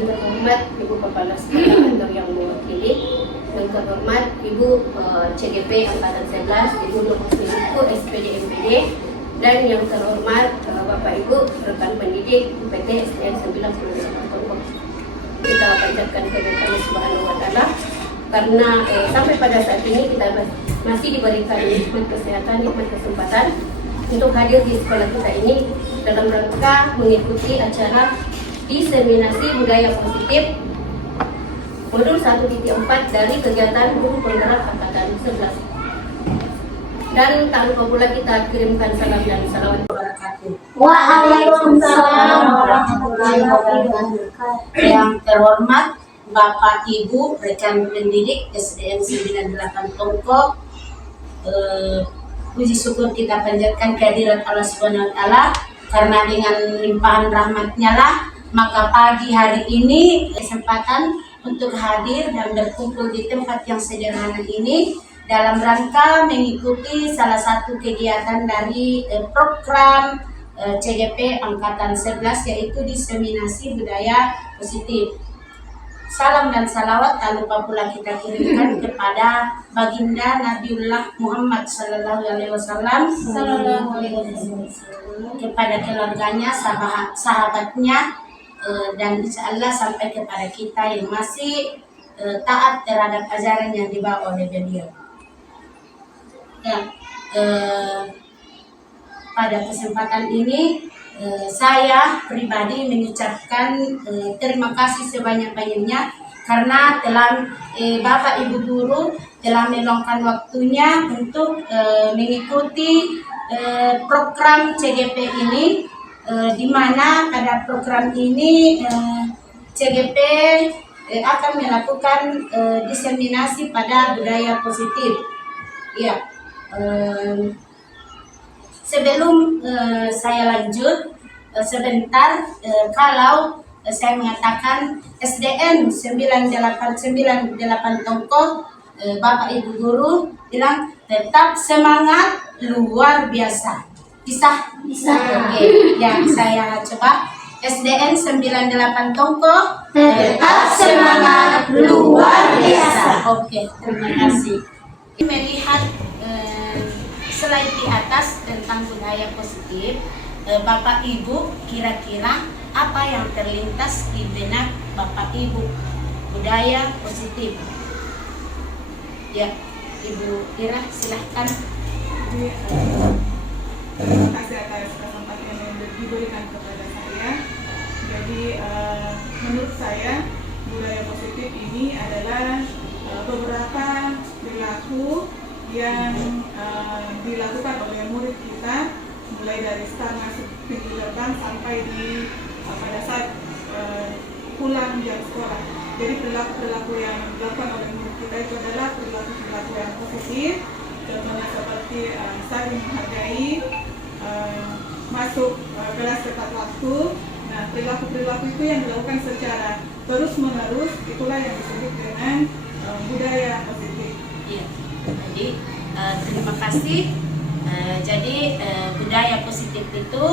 yang terhormat Ibu Kepala Sekolah atau yang mewakili, yang terhormat Ibu CGP Angkatan 11, Ibu Nurhusniku SPD MPD, dan yang terhormat Bapak Ibu rekan pendidik PT SDN 9 Semarang Tongkok. Kita panjatkan kepada Allah Subhanahu wa Ta'ala karena sampai pada saat ini kita masih diberikan nikmat kesehatan, nikmat kesempatan untuk hadir di sekolah kita ini dalam rangka mengikuti acara diseminasi budaya positif modul 1.4 dari kegiatan guru penggerak angkatan 11. Dan tak lupa pula kita kirimkan salam dan salawat wabarakatuh. Waalaikumsalam warahmatullahi wabarakatuh. Yang terhormat Bapak Ibu rekan pendidik SDN 98 Tongkok, puji syukur kita panjatkan kehadirat Allah Subhanahu wa Ta'ala, karena dengan limpahan rahmatnya lah maka pagi hari ini kesempatan untuk hadir dan berkumpul di tempat yang sederhana ini dalam rangka mengikuti salah satu kegiatan dari program CGP Angkatan 11, yaitu diseminasi budaya positif. Salam dan salawat tak lupa pula kita kirimkan kepada baginda Nabiullah Muhammad Sallallahu Alaihi Wasallam, kepada keluarganya, sahabatnya, dan insya Allah sampai kepada kita yang masih taat terhadap ajaran yang dibawa oleh beliau. Ya, pada kesempatan ini saya pribadi mengucapkan terima kasih sebanyak-banyaknya karena telah Bapak Ibu guru telah meluangkan waktunya untuk mengikuti program CGP ini, di mana pada program ini CGP akan melakukan diseminasi pada budaya positif. Ya. Sebelum saya lanjut sebentar, kalau saya mengatakan SDN 998 Tongkok, Bapak Ibu guru bilang tetap semangat, luar biasa. Bisa? Oke, ya saya coba. SDN 98 Tongkok, tetap semangat, luar biasa. Oke, terima kasih. Melihat selain di atas tentang budaya positif, Bapak Ibu kira-kira apa yang terlintas di benak Bapak Ibu budaya positif? Ya, Ibu Ira silahkan. Terima kasih atas kesempatan yang diberikan kepada saya. Jadi menurut saya budaya positif ini adalah beberapa perilaku yang dilakukan oleh murid kita mulai dari start masuk pintu gerbang sampai di pada saat pulang jam sekolah. Jadi perilaku yang dilakukan oleh murid kita itu adalah perilaku yang positif, contohnya seperti saling menghargai, masuk kelas tepat waktu. Nah, perilaku itu yang dilakukan secara terus-menerus, itulah yang disebut dengan budaya positif. Iya. Jadi terima kasih. Jadi budaya positif itu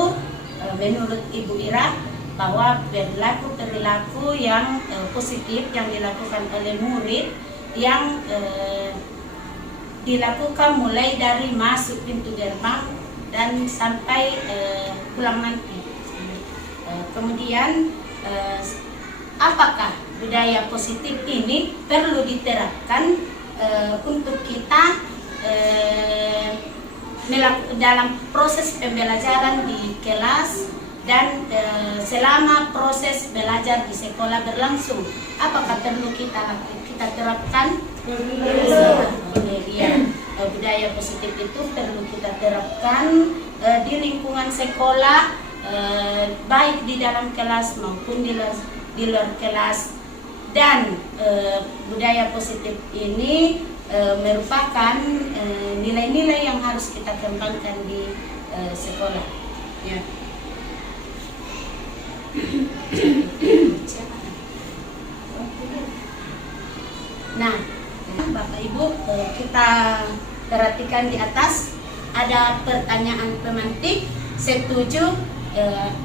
menurut Ibu Ira bahwa perilaku yang positif yang dilakukan oleh murid yang dilakukan mulai dari masuk pintu gerbang dan sampai pulang nanti. Kemudian apakah budaya positif ini perlu diterapkan untuk kita dalam proses pembelajaran di kelas dan selama proses belajar di sekolah berlangsung, apakah perlu kita terapkan? Ya, budaya positif itu perlu kita terapkan di lingkungan sekolah, baik di dalam kelas maupun di luar kelas. Dan budaya positif ini merupakan nilai-nilai yang harus kita kembangkan di sekolah. Ya. Nah, Bapak Ibu, kita perhatikan di atas ada pertanyaan pemantik, setuju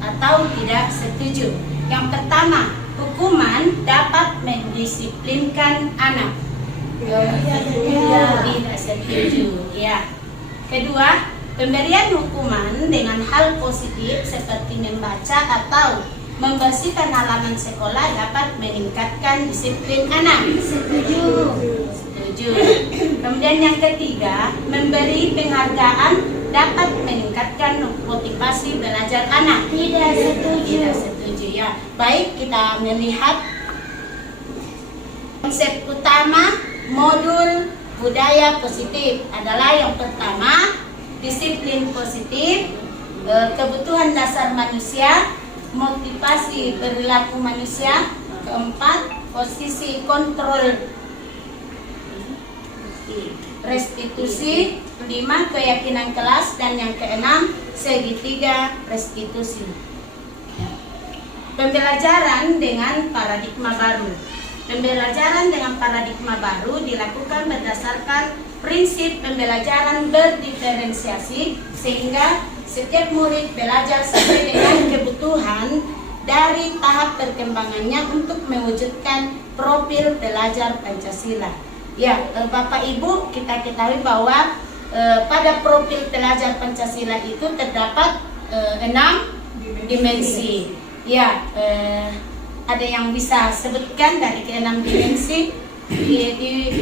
atau tidak setuju. Yang pertama, hukuman dapat mendisiplinkan anak. Tidak setuju. Ya. Kedua, pemberian hukuman dengan hal positif seperti membaca atau membersihkan halaman sekolah dapat meningkatkan disiplin anak. Setuju. Kemudian yang ketiga, memberi penghargaan dapat meningkatkan motivasi belajar anak. Tidak setuju ya. Baik, kita melihat konsep utama modul budaya positif adalah yang pertama, disiplin positif, kebutuhan dasar manusia, motivasi perilaku manusia, keempat, posisi kontrol restitusi, 5, keyakinan kelas, dan yang keenam, segitiga restitusi. Pembelajaran dengan paradigma baru. Pembelajaran dengan paradigma baru dilakukan berdasarkan prinsip pembelajaran berdiferensiasi sehingga setiap murid belajar sesuai dengan kebutuhan dari tahap perkembangannya untuk mewujudkan profil belajar Pancasila. Ya, Bapak Ibu, kita ketahui bahwa pada profil pelajar Pancasila itu terdapat 6 dimensi. Ya, ada yang bisa sebutkan dari ke-6 dimensi?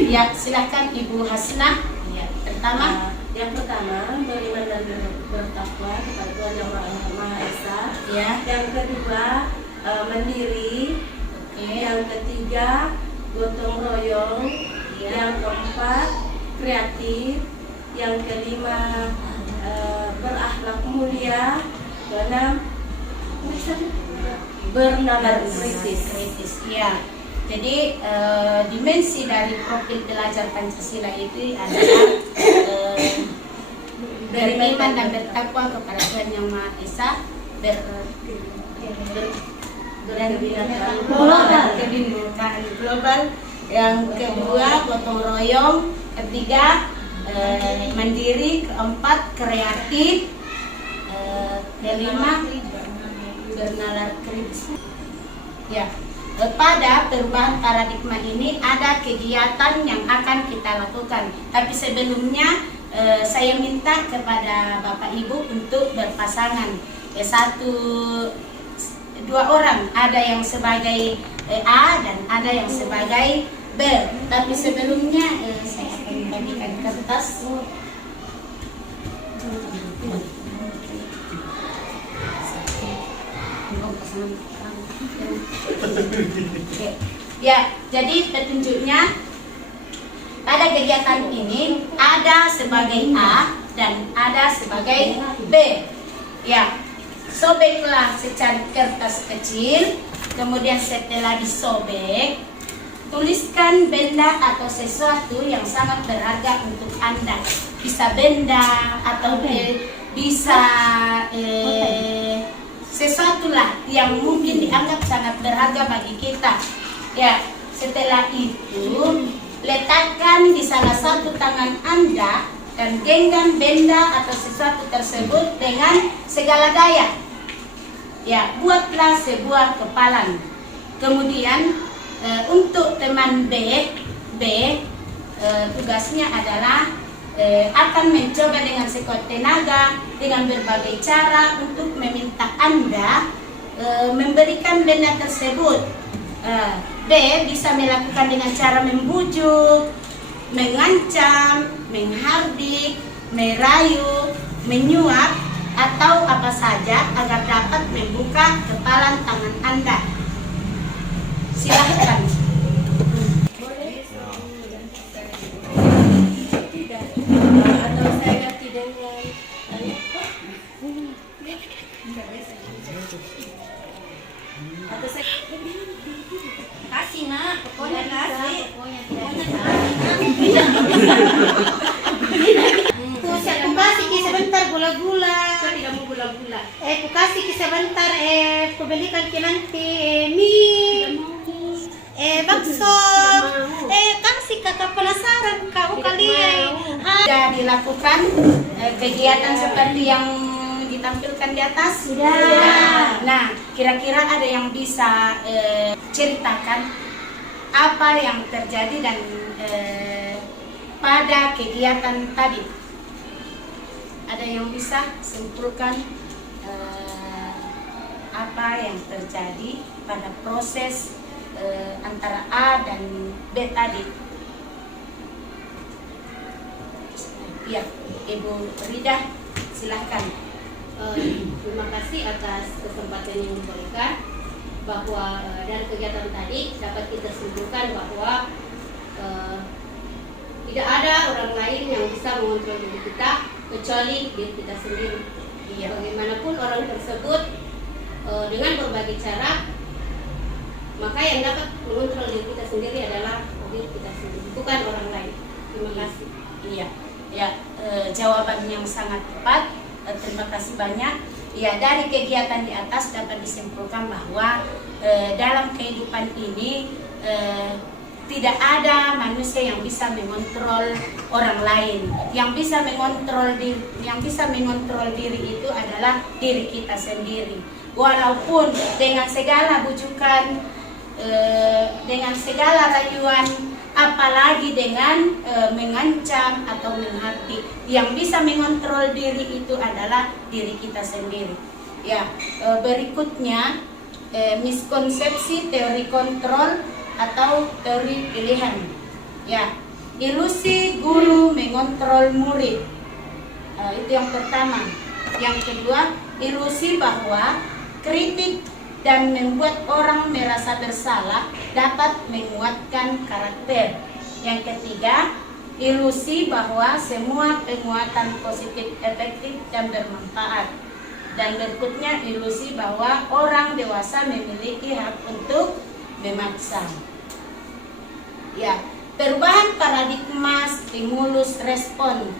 Ya, silakan Ibu Hasnah. Ya, pertama. Yang pertama, beriman dan bertakwa kepada Tuhan Yang Maha Esa. Ya. Yang kedua, mandiri. Yang ketiga, gotong royong. Yang keempat, kreatif. Yang kelima, berakhlak mulia. Keenam, bernalar kritis. Ya. Jadi dimensi dari profil belajar Pancasila itu adalah beriman dan bertakwa kepada Tuhan Yang Maha Esa, kebinekaan global. Yang kedua, gotong royong. Ketiga, mandiri. Keempat, kreatif. Kelima, bernalar kritis. Ya. Pada perubahan paradigma ini ada kegiatan yang akan kita lakukan. Tapi sebelumnya saya minta kepada Bapak Ibu untuk berpasangan. Dua orang, ada yang sebagai A dan ada yang sebagai B. Tapi sebelumnya saya akan bagikan kertas. Ya, jadi petunjuknya pada kegiatan ini ada sebagai A dan ada sebagai B. Ya, sobeklah secari kertas kecil, kemudian setelah disobek, tuliskan benda atau sesuatu yang sangat berharga untuk Anda. Bisa benda atau bisa sesuatu lah yang mungkin dianggap sangat berharga bagi kita. Ya, setelah itu letakkan di salah satu tangan Anda dan genggam benda atau sesuatu tersebut dengan segala daya. Ya, buatlah sebuah kepalan. Kemudian untuk teman B, tugasnya adalah akan mencoba dengan sekuat tenaga dengan berbagai cara untuk meminta Anda memberikan benda tersebut. B bisa melakukan dengan cara membujuk, mengancam, menghardik, merayu, menyuap, atau apa saja agar dapat membuka kepalan tangan Anda. Silahkan. Atau saya ganti dengan atau saya kasih nak, pokoknya kasih. Aku kasih ki sebentar gula-gula. Saya tidak mau gula-gula. Aku kasih ki sebentar aku belikan ki nanti mie. Bakso. Kasih kakak penasaran kau kalian. Sudah dilakukan kegiatan seperti yang kita tampilkan di atas? Sudah. Nah, kira-kira ada yang bisa ceritakan apa yang terjadi dan pada kegiatan tadi? Ada yang bisa simpulkan apa yang terjadi pada proses antara A dan B tadi? Ya, Ibu Rida, silahkan. Terima kasih atas kesempatan yang diberikan, bahwa dari kegiatan tadi dapat kita simpulkan bahwa tidak ada orang lain yang bisa mengontrol diri kita kecuali diri kita sendiri. Bagaimanapun orang tersebut dengan berbagai cara, maka yang dapat mengontrol diri kita sendiri adalah diri kita sendiri, bukan orang lain. Terima kasih. Iya, ya, jawaban yang sangat tepat. Terima kasih banyak. Ya, dari kegiatan di atas dapat disimpulkan bahwa dalam kehidupan ini tidak ada manusia yang bisa mengontrol orang lain. Yang bisa mengontrol diri itu adalah diri kita sendiri. Walaupun dengan segala bujukan, dengan segala rayuan, apalagi dengan mengancam atau menghati, yang bisa mengontrol diri itu adalah diri kita sendiri. Ya, berikutnya miskonsepsi teori kontrol atau teori pilihan. Ya, ilusi guru mengontrol murid. Itu yang pertama. Yang kedua, ilusi bahwa kritik dan membuat orang merasa bersalah dapat menguatkan karakter. Yang ketiga, ilusi bahwa semua penguatan positif efektif dan bermanfaat. Dan berikutnya, ilusi bahwa orang dewasa memiliki hak untuk memaksa. Ya, perubahan paradigma stimulus respon,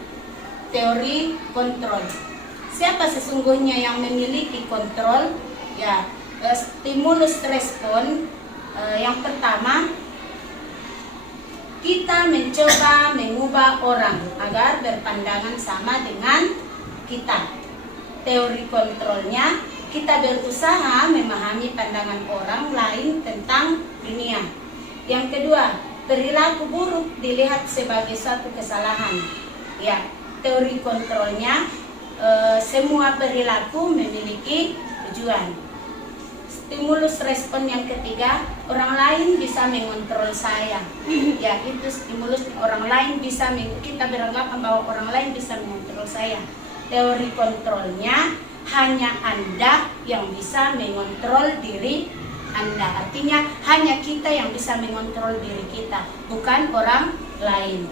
teori kontrol. Siapa sesungguhnya yang memiliki kontrol? Ya, stimulus respon yang pertama, kita mencoba mengubah orang agar berpandangan sama dengan kita. Teori kontrolnya, kita berusaha memahami pandangan orang lain tentang dunia. Yang kedua, perilaku buruk dilihat sebagai suatu kesalahan. Ya, teori kontrolnya, semua perilaku memiliki tujuan. Stimulus respon yang ketiga, orang lain bisa mengontrol saya. Ya, itu stimulus, orang lain bisa, kita beranggapan bahwa orang lain bisa mengontrol saya. Teori kontrolnya, hanya Anda yang bisa mengontrol diri Anda. Artinya hanya kita yang bisa mengontrol diri kita, bukan orang lain.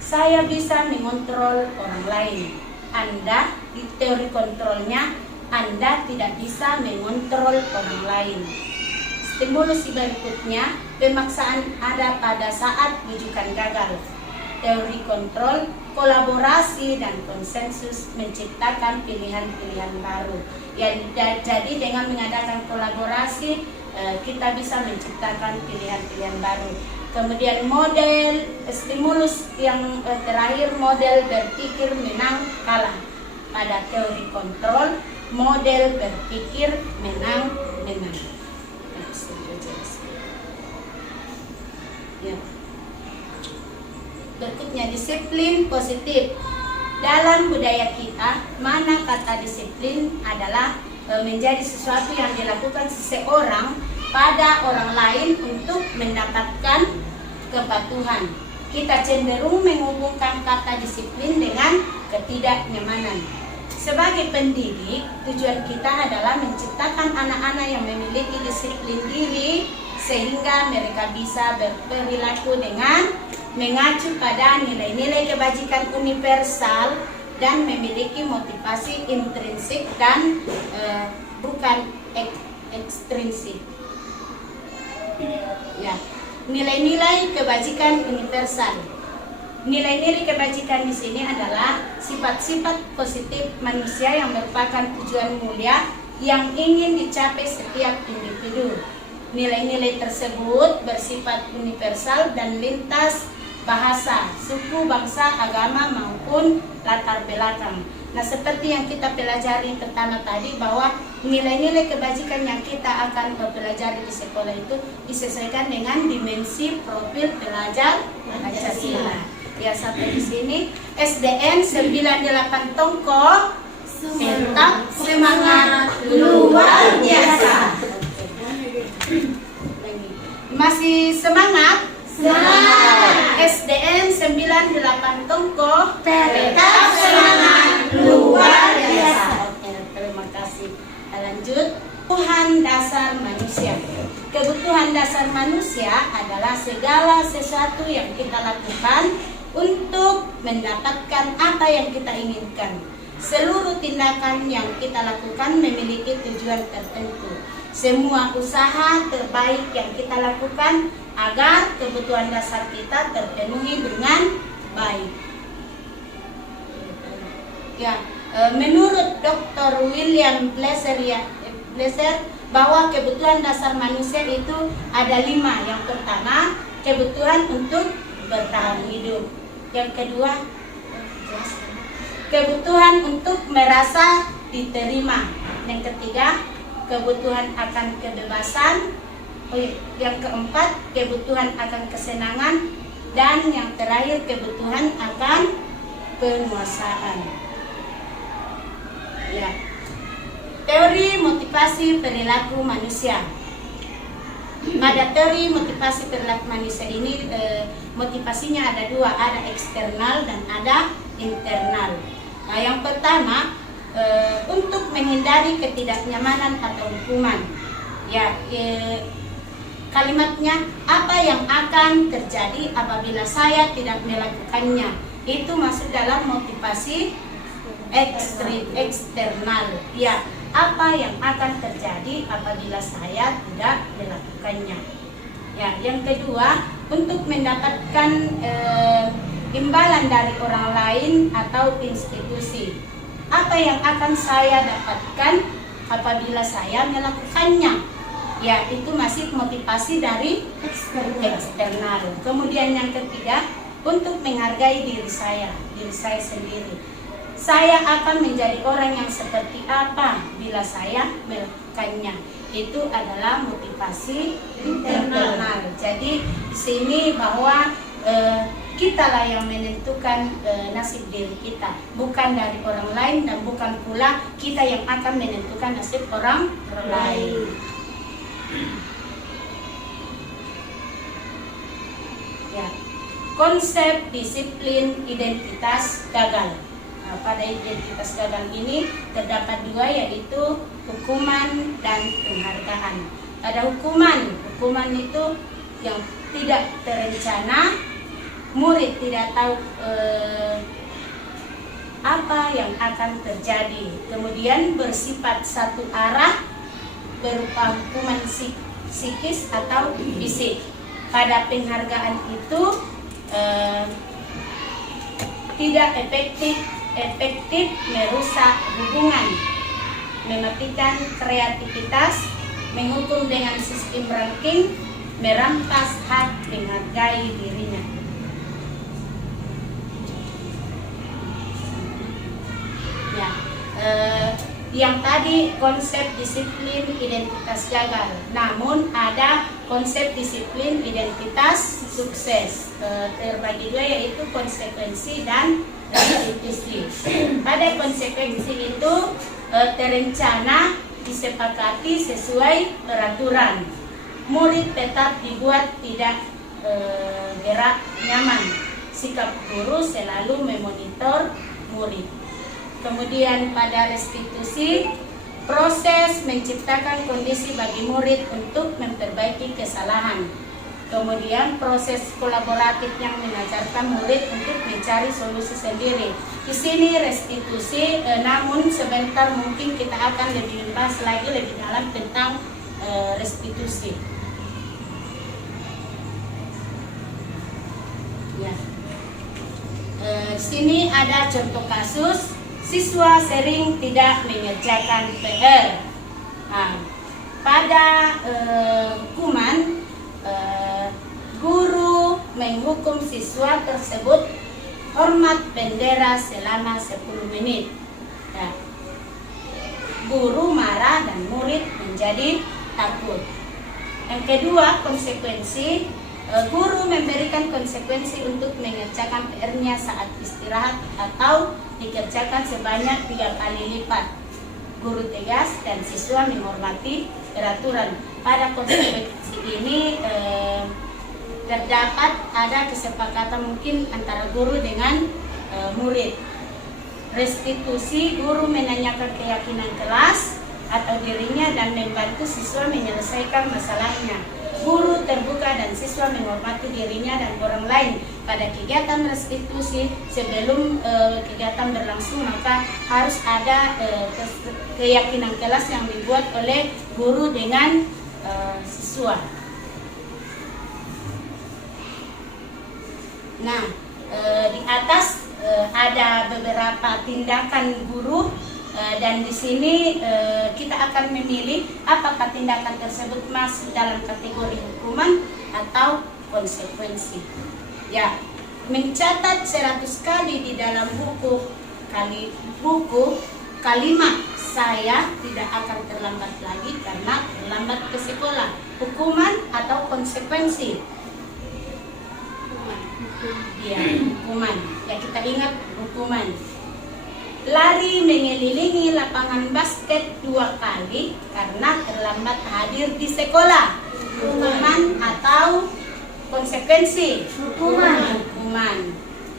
Saya bisa mengontrol orang lain. Anda, di teori kontrolnya, Anda tidak bisa mengontrol orang lain. Stimulus berikutnya, pemaksaan ada pada saat rujukan gagal. Teori kontrol, kolaborasi dan konsensus menciptakan pilihan-pilihan baru. Ya, jadi dengan mengadakan kolaborasi, kita bisa menciptakan pilihan-pilihan baru. Kemudian model stimulus yang terakhir, model berpikir menang kalah. Pada teori kontrol, model berpikir menang. Ya. Berikutnya, disiplin positif. Dalam budaya kita, mana kata disiplin adalah menjadi sesuatu yang dilakukan seseorang pada orang lain untuk mendapatkan kepatuhan. Kita cenderung menghubungkan kata disiplin dengan ketidaknyamanan. Sebagai pendidik, tujuan kita adalah menciptakan anak-anak yang memiliki disiplin diri sehingga mereka bisa berperilaku dengan mengacu pada nilai-nilai kebajikan universal dan memiliki motivasi intrinsik dan bukan ekstrinsik. Ya, nilai-nilai kebajikan universal. Nilai-nilai kebajikan di sini adalah sifat-sifat positif manusia yang merupakan tujuan mulia yang ingin dicapai setiap individu. Nilai-nilai tersebut bersifat universal dan lintas bahasa, suku, bangsa, agama maupun latar belakang. Nah, seperti yang kita pelajari pertama tadi, bahwa nilai-nilai kebajikan yang kita akan pelajari di sekolah itu disesuaikan dengan dimensi profil pelajar Pancasila. Ya, sampai di sini SDN 98 Tongko tetap semangat luar biasa. Masih semangat? Semangat. SDN 98 Tongko tetap semangat luar biasa. Oke, terima kasih. Lanjut. Kebutuhan dasar manusia. Kebutuhan dasar manusia adalah segala sesuatu yang kita lakukan untuk mendapatkan apa yang kita inginkan. Seluruh tindakan yang kita lakukan memiliki tujuan tertentu. Semua usaha terbaik yang kita lakukan agar kebutuhan dasar kita terpenuhi dengan baik. Ya, menurut Dr. William Blaser bahwa kebutuhan dasar manusia itu ada 5. Yang pertama, kebutuhan untuk bertahan hidup. Yang kedua, kebutuhan untuk merasa diterima. Yang ketiga, kebutuhan akan kebebasan. Yang keempat, kebutuhan akan kesenangan. Dan yang terakhir, kebutuhan akan penguasaan. Ya. Teori motivasi perilaku manusia. Pada teori motivasi perilaku manusia ini motivasinya ada 2, ada eksternal dan ada internal. Nah, yang pertama, untuk menghindari ketidaknyamanan atau hukuman. Ya, kalimatnya, apa yang akan terjadi apabila saya tidak melakukannya? Itu masuk dalam motivasi eksternal. Ya, apa yang akan terjadi apabila saya tidak melakukannya? Ya, yang kedua, untuk mendapatkan imbalan dari orang lain atau institusi. Apa yang akan saya dapatkan apabila saya melakukannya? Ya, itu masih motivasi dari eksternal. Kemudian yang ketiga, untuk menghargai diri saya sendiri. Saya akan menjadi orang yang seperti apa bila saya melakukannya. Itu adalah motivasi internal. Jadi di sini bahwa kitalah yang menentukan nasib diri kita, bukan dari orang lain, dan bukan pula kita yang akan menentukan nasib orang lain. Ya. Konsep disiplin identitas gagal. Nah, pada identitas gagal ini terdapat 2, yaitu hukuman dan penghargaan. Pada hukuman itu yang tidak terencana, murid tidak tahu apa yang akan terjadi. Kemudian bersifat satu arah, berupa hukuman psikis atau fisik. Pada penghargaan itu tidak efektif merusak hubungan, mematikan kreativitas, menghukum dengan sistem ranking, merampas hak menghargai dirinya. Ya, yang tadi konsep disiplin identitas gagal, namun ada konsep disiplin identitas sukses. Terbagi 2, yaitu konsekuensi dan restitusi. Pada konsekuensi itu terencana, disepakati sesuai peraturan. Murid tetap dibuat tidak gerak nyaman. Sikap guru selalu memonitor murid. Kemudian pada restitusi, proses menciptakan kondisi bagi murid untuk memperbaiki kesalahan. Kemudian proses kolaboratif yang mengajarkan murid untuk mencari solusi sendiri. Di sini restitusi, namun sebentar mungkin kita akan lebih bahas lagi lebih dalam tentang restitusi. Ya. Di sini ada contoh kasus, siswa sering tidak mengerjakan PR. Nah, pada hukuman, guru menghukum siswa tersebut hormat bendera selama 10 menit. Ya. Guru marah dan murid menjadi takut. Yang kedua, konsekuensi. Guru memberikan konsekuensi untuk mengerjakan PR-nya saat istirahat atau dikerjakan sebanyak 3 kali lipat. Guru tegas dan siswa menghormati peraturan. Pada konsekuensi ini terdapat ada kesepakatan mungkin antara guru dengan murid. Restitusi, guru menanyakan keyakinan kelas atau dirinya dan membantu siswa menyelesaikan masalahnya. Guru terbuka dan siswa menghormati dirinya dan orang lain. Pada kegiatan restitusi sebelum kegiatan berlangsung maka harus ada keyakinan kelas yang dibuat oleh guru dengan siswa. Nah, di atas ada beberapa tindakan guru. Dan di sini kita akan memilih apakah tindakan tersebut masuk dalam kategori hukuman atau konsekuensi. Ya, mencatat 100 kali di dalam buku kalimat saya tidak akan terlambat lagi karena terlambat ke sekolah. Hukuman atau konsekuensi? Ya, hukuman. Ya, kita ingat hukuman. Lari mengelilingi lapangan basket 2 kali karena terlambat hadir di sekolah. Hukuman atau konsekuensi? Hukuman.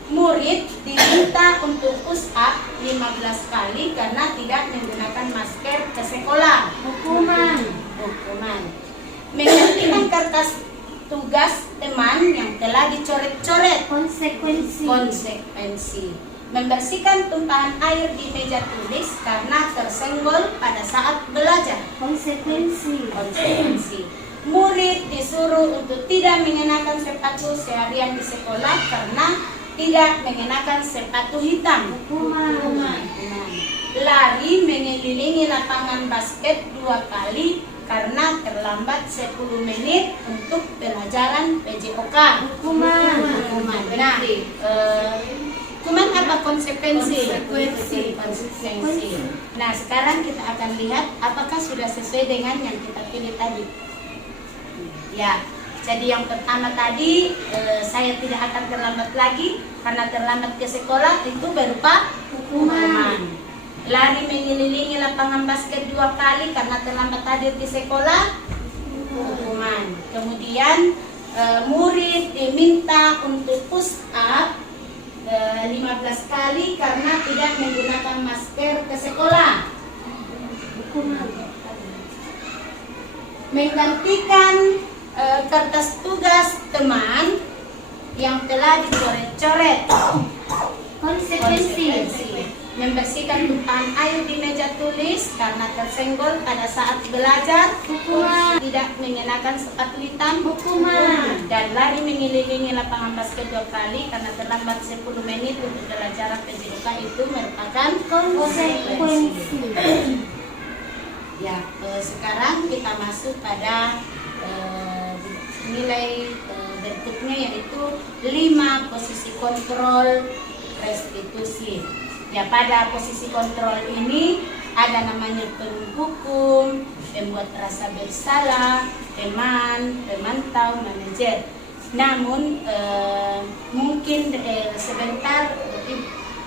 Murid diminta untuk push up 15 kali karena tidak menggunakan masker ke sekolah. Hukuman. Menghentikan kertas tugas teman yang telah dicoret-coret. Konsekuensi. Membersihkan tumpahan air di meja tulis karena tersenggol pada saat belajar. Konsekuensi. Murid disuruh untuk tidak mengenakan sepatu seharian di sekolah karena tidak mengenakan sepatu hitam. Hukuman. Lari mengelilingi lapangan basket 2 kali karena terlambat 10 menit untuk pelajaran PJOK. Hukuman. Benar. Hukuman apa konsekuensi? Konsekuensi. Nah, sekarang kita akan lihat apakah sudah sesuai dengan yang kita pilih tadi. Ya, jadi yang pertama tadi saya tidak akan terlambat lagi karena terlambat ke sekolah itu berupa hukuman. Lari mengelilingi lapangan basket 2 kali karena terlambat hadir di sekolah, hukuman. Kemudian murid diminta untuk push up 15 kali karena tidak menggunakan masker ke sekolah. Menggantikan kertas tugas teman yang telah dicoret-coret. Konsekuensi. Membersihkan tumpahan air di meja tulis karena tersenggol pada saat belajar. Hukuman. Tidak mengenakan sepatu hitam. Hukuman. Dan lari mengelilingi lapangan basket 2 kali karena terlambat 10 menit untuk pelajaran PJOK itu merupakan konsekuensi. Ya, sekarang kita masuk pada nilai berikutnya yaitu 5 posisi kontrol restitusi. Ya, pada posisi kontrol ini ada namanya penghukum, pembuat rasa bersalah, teman, pemantau, manajer. Namun mungkin sebentar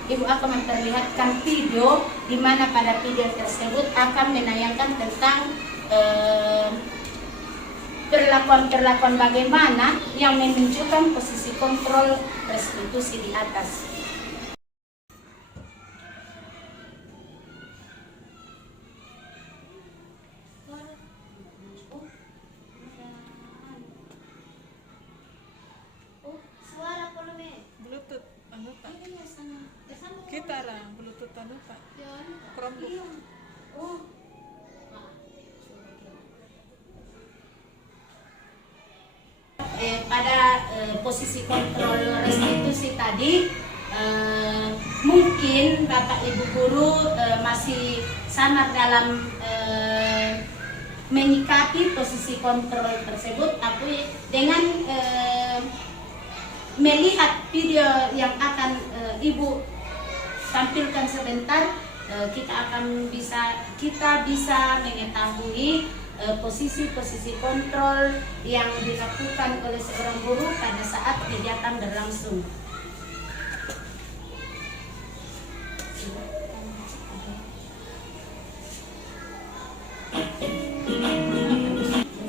Ibu akan memperlihatkan video di mana pada video tersebut akan menayangkan tentang perlakuan-perlakuan bagaimana yang menunjukkan posisi kontrol restitusi di atas. Bluetooth, ano pa? Kita lang, Bluetooth ano pa? Chromebook. Pada posisi kontrol restitusi tadi mungkin Bapak Ibu guru masih samar dalam menyikapi posisi kontrol tersebut, tapi dengan melihat video yang akan Ibu tampilkan sebentar, kita bisa mengetahui posisi-posisi kontrol yang dilakukan oleh seorang guru pada saat kegiatan berlangsung.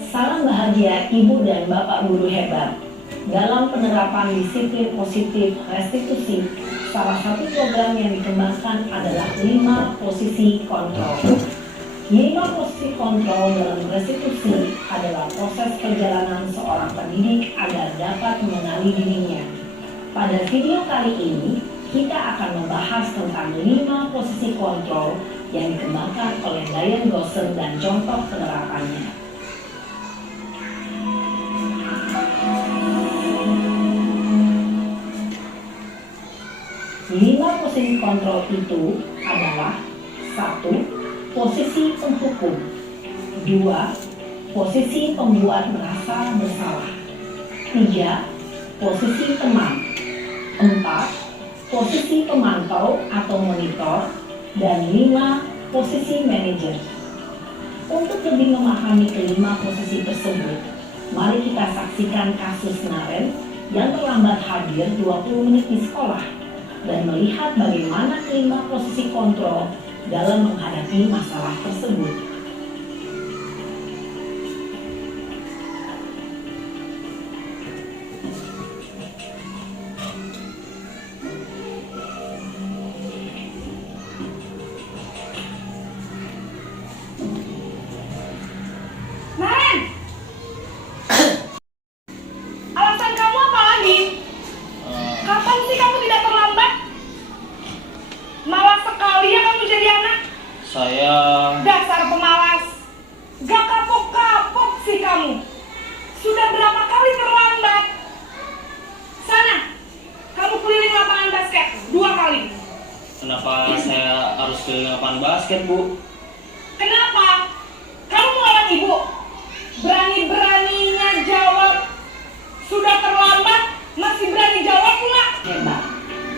Salam bahagia Ibu dan Bapak guru hebat. Dalam penerapan disiplin positif restitusi, salah satu program yang dikembangkan adalah 5 posisi kontrol. 5 posisi kontrol dalam restitusi adalah proses perjalanan seorang pendidik agar dapat mengenali dirinya. Pada video kali ini, kita akan membahas tentang 5 posisi kontrol yang dikembangkan oleh Diane Gosser dan contoh penerapannya. 5 posisi kontrol itu adalah 1. Posisi penghukum. 2. Posisi pembuat merasa bersalah. 3. Posisi teman. 4. Posisi pemantau atau monitor. Dan 5. Posisi manajer. Untuk lebih memahami kelima posisi tersebut, mari kita saksikan kasus Naren yang terlambat hadir 20 menit di sekolah dan melihat bagaimana kelima posisi kontrol dalam menghadapi masalah tersebut. Naren! Alasan kamu apa lagi? Kapan sih kamu tidak terlambat? Malas sekali ya kamu jadi anak. Saya Dasar pemalas. Gak kapok-kapok sih kamu. Sudah berapa kali terlambat? Sana, kamu keliling lapangan basket 2 kali. kenapa saya harus keliling lapangan basket, Bu? Kenapa? Kamu melawan ibu? Berani-beraninya jawab. Sudah terlambat, masih berani jawab pula. Hebat.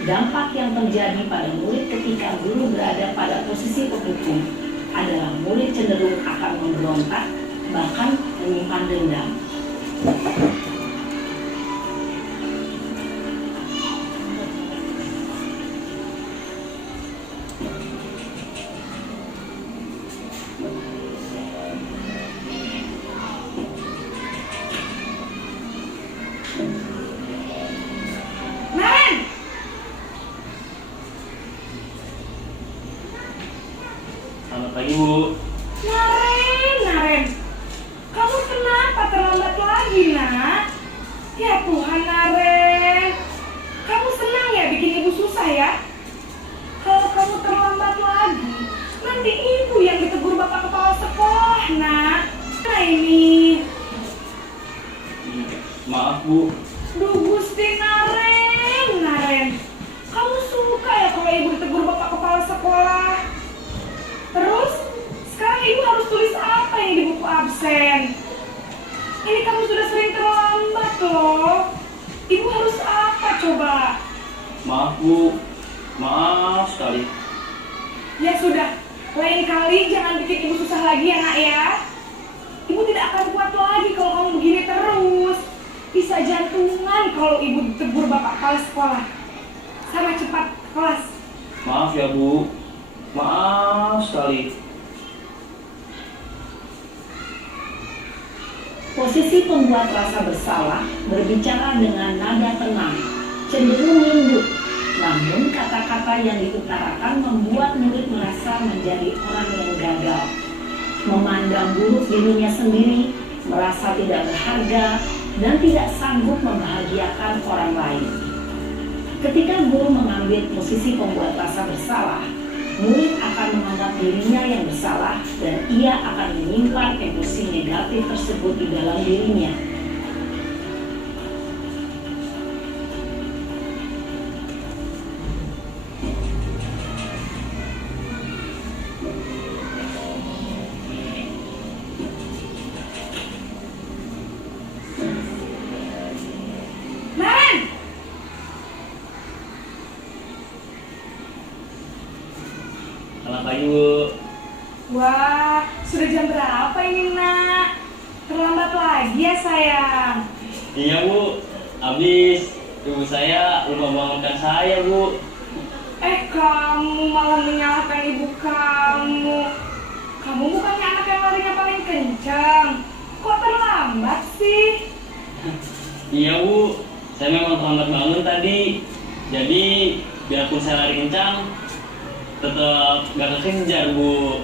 Dampak yang terjadi pada murid ketika guru berada pada posisi penghukum adalah murid cenderung akan memberontak, bahkan menyimpan dendam. Naren! Selamat pagi, Bu. Naren, kamu kenapa terlambat lagi, nak? Ya Tuhan, Naren, kamu senang ya bikin ibu susah ya? Kalau kamu terlambat lagi, nanti ibu yang ditegur bapak kepala sekolah, nak. Nah ini, Maaf, Bu. duh Gusti Naren, kamu suka ya kalau ibu ditegur bapak kepala sekolah? Terus, sekarang ibu harus tulis apa yang di buku absen? Ini kamu sudah sering terlambat loh. Ibu harus apa coba? Maaf, Bu. Maaf sekali. Ya sudah, lain kali jangan bikin ibu susah lagi ya nak ya. Ibu tidak akan kuat lagi kalau kamu begini terus. Bisa jantungan kalau ibu ditegur bapak kepala sekolah. Sama cepat kelas. Maaf ya, Bu. Maaf sekali. Posisi pembuat rasa bersalah berbicara dengan nada tenang, cenderung lembut. Namun kata-kata yang diutarakan membuat murid merasa menjadi orang yang gagal, memandang buruk dirinya sendiri, merasa tidak berharga, dan tidak sanggup membahagiakan orang lain. Ketika guru mengambil posisi pembuat rasa bersalah, murid akan menganggap dirinya yang bersalah dan ia akan menyimpan emosi negatif tersebut di dalam dirinya. Naren! Selamat pagi, Bu. Wah, sudah jam berapa ini, Nak? Terlambat lagi ya, sayang. Iya, Bu. Habis ibu saya lupa bangunkan saya, Bu. Kamu malah menyalahkan ibu kamu. Kamu bukannya anak yang larinya paling kencang. Kok terlambat sih? Iya, Bu. Saya memang terlambat bangun tadi. Jadi, biarpun saya lari kencang, tetap gak kekejar, Bu.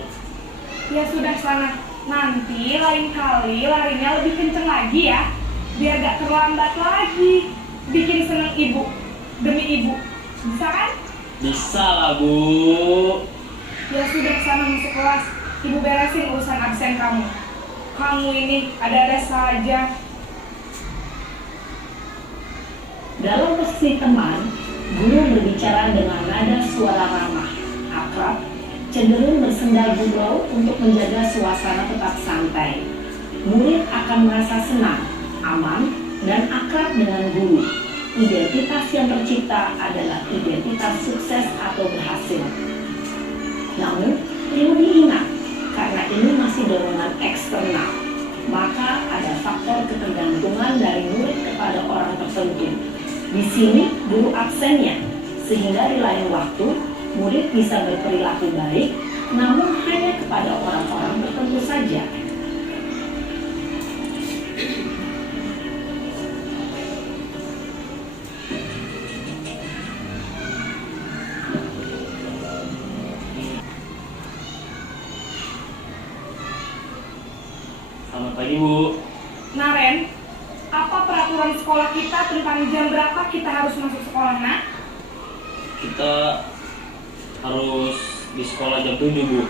Ya sudah sana. Nanti lain kali larinya lebih kencang lagi ya. Biar gak terlambat lagi. Bikin seneng ibu. Demi ibu. Bisa kan? Bisa lah, Bu. Ya sudah sana masuk kelas. Ibu beresin urusan absen kamu. Kamu ini ada-ada saja. Dalam posisi teman, guru berbicara dengan nada suara ramah, akrab, cenderung bersenda gurau untuk menjaga suasana tetap santai. Murid akan merasa senang, aman, dan akrab dengan guru. Identitas yang tercipta adalah identitas sukses atau berhasil. Namun, perlu diingat, karena ini masih dorongan eksternal, maka ada faktor ketergantungan dari murid kepada orang tertentu. Di sini guru absennya, sehingga di lain waktu murid bisa berperilaku baik, namun hanya kepada orang-orang tertentu saja. Selamat pagi, Bu. Naren, apa peraturan sekolah kita tentang jam berapa kita harus masuk sekolah, Nak? Kita harus di sekolah jam 7, Bu.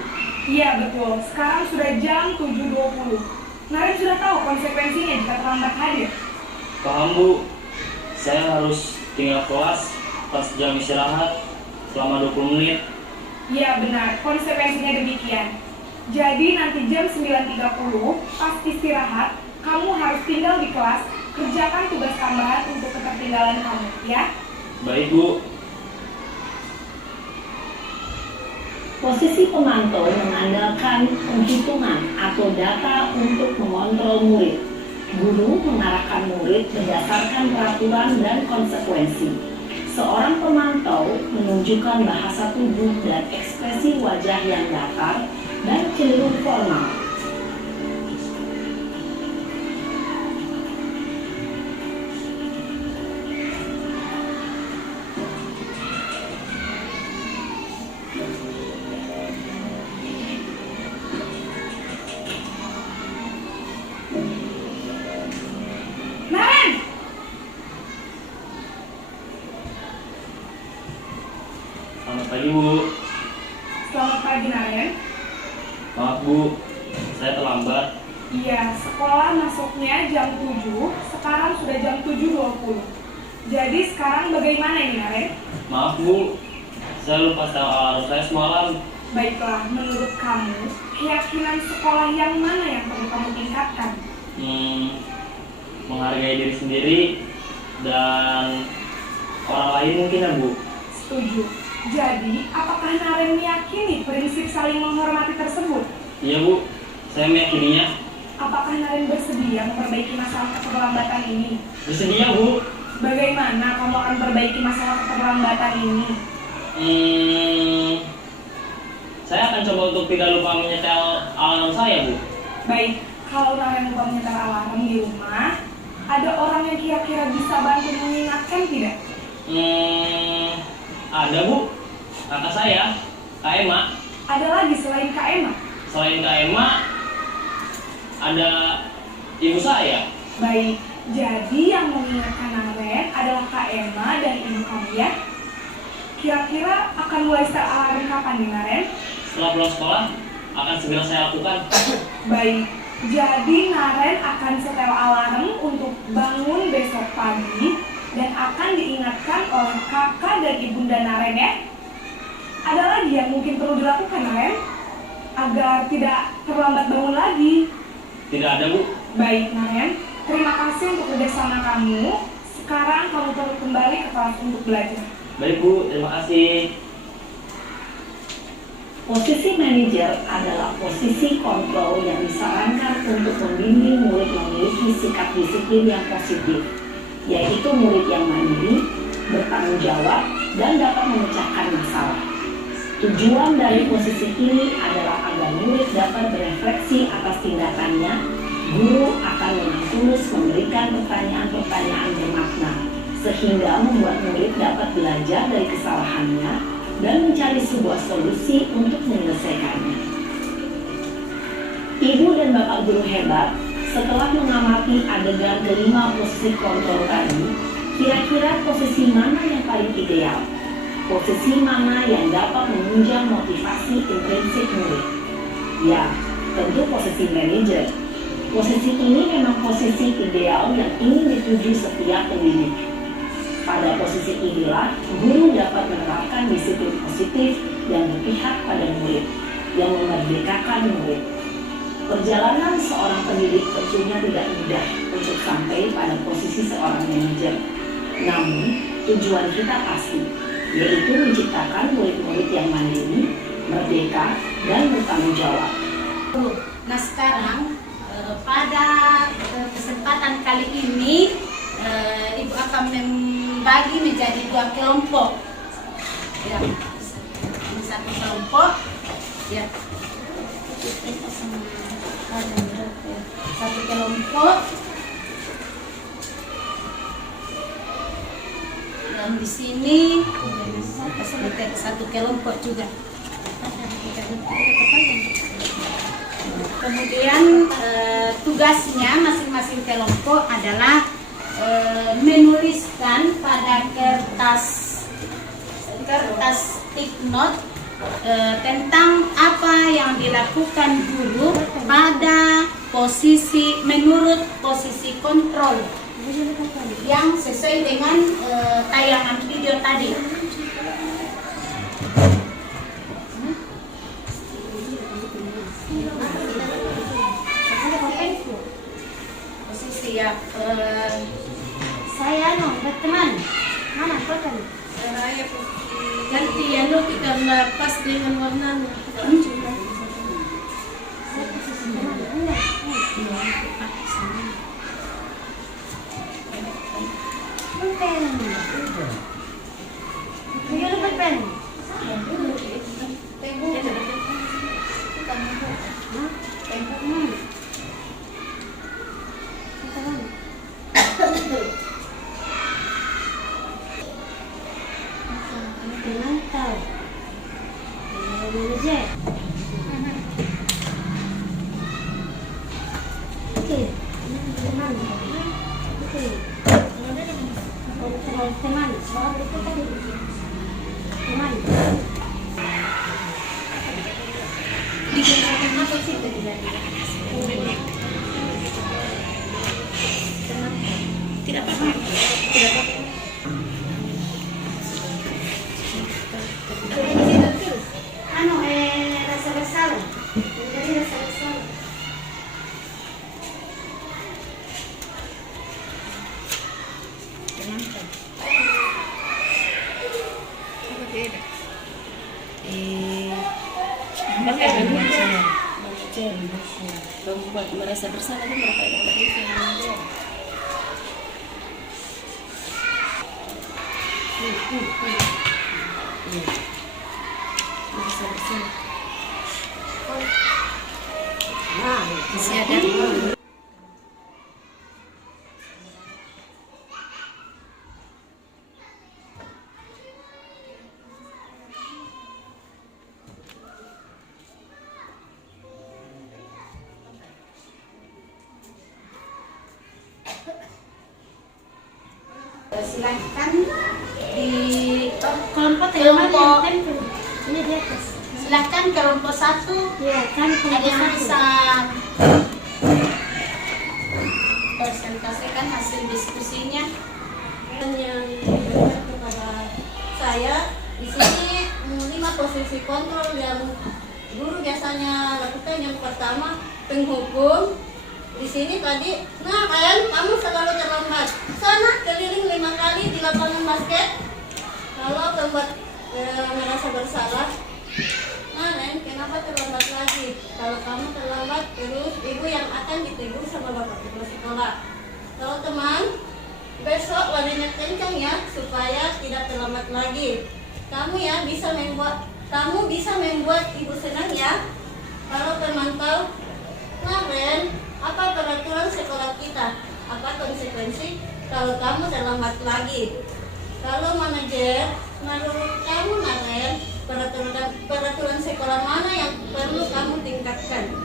Iya betul, sekarang sudah jam 7.20. Naren sudah tahu konsekuensinya jika terlambat hadir. Paham, Bu. Saya harus tinggal kelas pas jam istirahat selama 20 menit. Iya benar, konsekuensinya demikian. Jadi nanti jam 9.30 pas istirahat, kamu harus tinggal di kelas, kerjakan tugas tambahan untuk ketertinggalan kamu, ya? Baik, Bu. Posisi pemantau mengandalkan penghitungan atau data untuk mengontrol murid. Guru mengarahkan murid berdasarkan peraturan dan konsekuensi. Seorang pemantau menunjukkan bahasa tubuh dan ekspresi wajah yang datar dan cenderung formal. Naren! Selamat pagi, Bu. Selamat pagi, Naren. Maaf, Bu. Saya terlambat. Iya, sekolah masuknya jam 7, sekarang sudah jam 7.20. Jadi sekarang bagaimana ini, Naren? Maaf, Bu. Saya lupa setel alarm saya semalam. Baiklah, menurut kamu, keyakinan sekolah yang mana yang perlu kamu tingkatkan? Menghargai diri sendiri dan orang lain mungkin, ya, Bu. Setuju. Jadi, apakah Naren meyakini prinsip saling menghormati tersebut? Iya, Bu. Saya meyakininya. Apakah Naren bersedia memperbaiki masalah keterlambatan ini? Bersedia, Bu. Bagaimana kamu akan perbaiki masalah keterlambatan ini? Saya akan coba untuk tidak lupa menyetel alarm saya, Bu. Baik, kalau Naren lupa menyetel alarm di rumah, ada orang yang kira-kira bisa bantu mengingatkan tidak? Ada, Bu. Kakak saya, Kak Emma. Ada lagi selain Kak Emma? Selain Kak Emma, ada ibu saya. Baik, jadi yang mengingatkan Naren adalah Kak Emma dan ibu kamu, ya? Kira-kira akan mulai setel alarm kapan nih, Naren? Setelah pulang sekolah, akan segera saya lakukan. Baik, jadi Naren akan setel alarm untuk bangun besok pagi dan akan diingatkan oleh kakak dan ibunda Naren, ya? Ada lagi yang mungkin perlu dilakukan, Naren? Agar tidak terlambat bangun lagi. Tidak ada, Bu. Baik, Naren. Terima kasih untuk kerjasama kamu. Sekarang kamu perlu kembali ke kelas untuk belajar. Baik, Bu. Terima kasih. Posisi manajer adalah posisi kontrol yang disarankan untuk membimbing murid memiliki sikap disiplin yang positif, yaitu murid yang mandiri, bertanggung jawab, dan dapat memecahkan masalah. Tujuan dari posisi ini adalah agar murid dapat berefleksi atas tindakannya. Guru akan dengan tulus memberikan pertanyaan-pertanyaan bermakna, sehingga membuat murid dapat belajar dari kesalahannya dan mencari sebuah solusi untuk menyelesaikannya. Ibu dan Bapak guru hebat, setelah mengamati adegan kelima posisi kontrol tadi, kira-kira posisi mana yang paling ideal? Posisi mana yang dapat menunjang motivasi intrinsik murid? Ya, tentu posisi manajer. Posisi ini memang posisi ideal yang ingin dituju setiap pendidik. Pada posisi inilah, guru dapat menerapkan disiplin positif yang berpihak pada murid, yang memerdekakan murid. Perjalanan seorang pendidik tentunya tidak mudah untuk sampai pada posisi seorang manajer. Namun, tujuan kita pasti, yaitu menciptakan murid-murid yang mandiri, merdeka, dan bertanggung jawab. Nah sekarang pada kesempatan kali ini Ibu akan membagi menjadi 2 kelompok. Ya, ini 1 kelompok. Ya. 1 kelompok. Dan di sini 1 kelompok juga. Kemudian tugasnya masing-masing kelompok adalah menuliskan pada kertas stick note tentang apa yang dilakukan guru pada posisi menurut posisi kontrol yang sesuai dengan tayangan video tadi. Posisi ya saya berteman mana kota saya Ganti ya lo kita pas dengan warnanya. Tidak apa-apa. Rasa bersalah. Jadi rasa bersalah. Membuat merasa bersalah dan merasa Masih ada. Silahkan di Kelompok ini di atas. silahkan kelompok 1 Ya, kan ada yang kelompok bisa presentasikan hasil diskusinya. yang diberikan kepada saya di sini 5 posisi kontrol yang guru biasanya lakukan. Yang pertama penghukum. Di sini tadi, nah kamu selalu terlambat. Sana keliling 5 kali di lapangan basket. Kalau membuat merasa bersalah, nah Naren, kenapa terlambat lagi? Kalau kamu terlambat terus ibu yang akan ditegur sama bapak kepala sekolah. Kalau teman, besok larinya kencang ya supaya tidak terlambat lagi. Kamu bisa membuat ibu senang ya. Kalau pemantau, Naren, apa peraturan sekolah kita? Apa konsekuensi kalau kamu terlambat lagi? Kalau manajer, menurut kamu Naren, peraturan sekolah mana yang perlu kamu tingkatkan?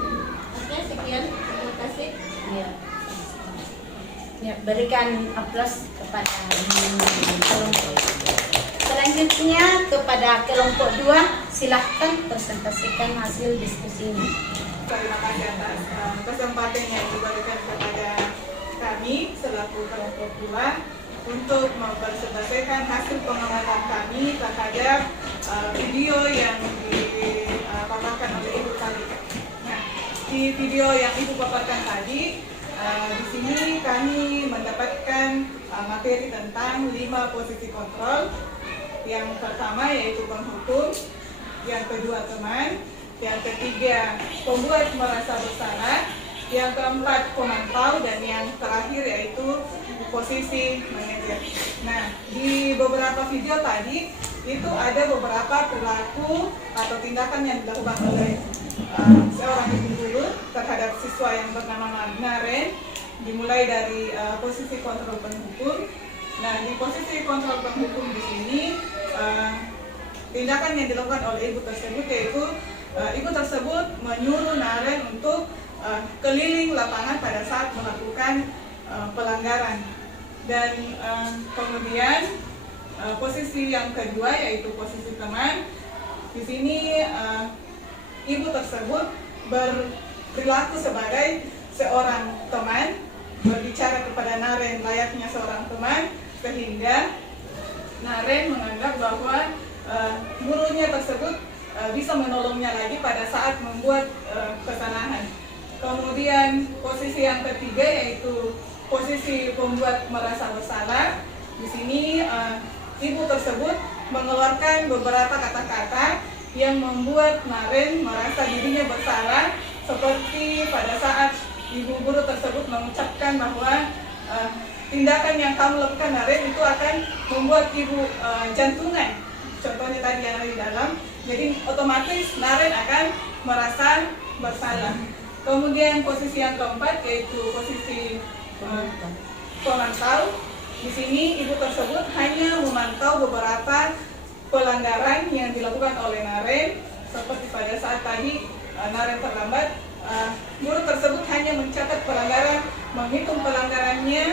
Oke, sekian. Terima kasih. Ya. Ya, berikan aplaus kepada kelompok. Selanjutnya kepada kelompok 2, silahkan presentasikan hasil diskusinya. Terima kasih atas kesempatan yang diberikan kepada kami selaku kelompok 2 untuk mempresentasikan hasil pengamatan kami terhadap video yang dipaparkan oleh Ibu tadi. Nah, di video yang Ibu paparkan tadi, di sini kami mendapatkan materi tentang 5 posisi kontrol. Yang pertama yaitu penghukum, yang kedua teman, yang ketiga pembuat merasa bersalah, yang keempat pemantau, dan yang terakhir yaitu posisi manajer. Nah, di beberapa video tadi itu ada beberapa perilaku atau tindakan yang dilakukan oleh seorang ibu guru terhadap siswa yang bernama Naren, dimulai dari posisi kontrol penghukum. Nah, di posisi kontrol penghukum di sini tindakan yang dilakukan oleh ibu tersebut yaitu ibu tersebut menyuruh Naren untuk keliling lapangan pada saat melakukan pelanggaran. Dan kemudian posisi yang kedua yaitu posisi teman. Di sini ibu tersebut berperilaku sebagai seorang teman, berbicara kepada Naren layaknya seorang teman, sehingga Naren menganggap bahwa gurunya tersebut bisa menolongnya lagi pada saat membuat kesalahan. Kemudian posisi yang ketiga yaitu posisi pembuat merasa bersalah. Di sini ibu tersebut mengeluarkan beberapa kata-kata yang membuat Naren merasa dirinya bersalah, seperti pada saat ibu guru tersebut mengucapkan bahwa tindakan yang kamu lakukan Naren itu akan membuat ibu jantungan. Contohnya tadi yang ada di dalam. Jadi otomatis Naren akan merasa bersalah. Kemudian posisi yang keempat yaitu posisi pemantau. Di sini ibu tersebut hanya memantau beberapa pelanggaran yang dilakukan oleh Naren, seperti pada saat tadi Naren terlambat. Guru tersebut hanya mencatat pelanggaran, menghitung pelanggarannya,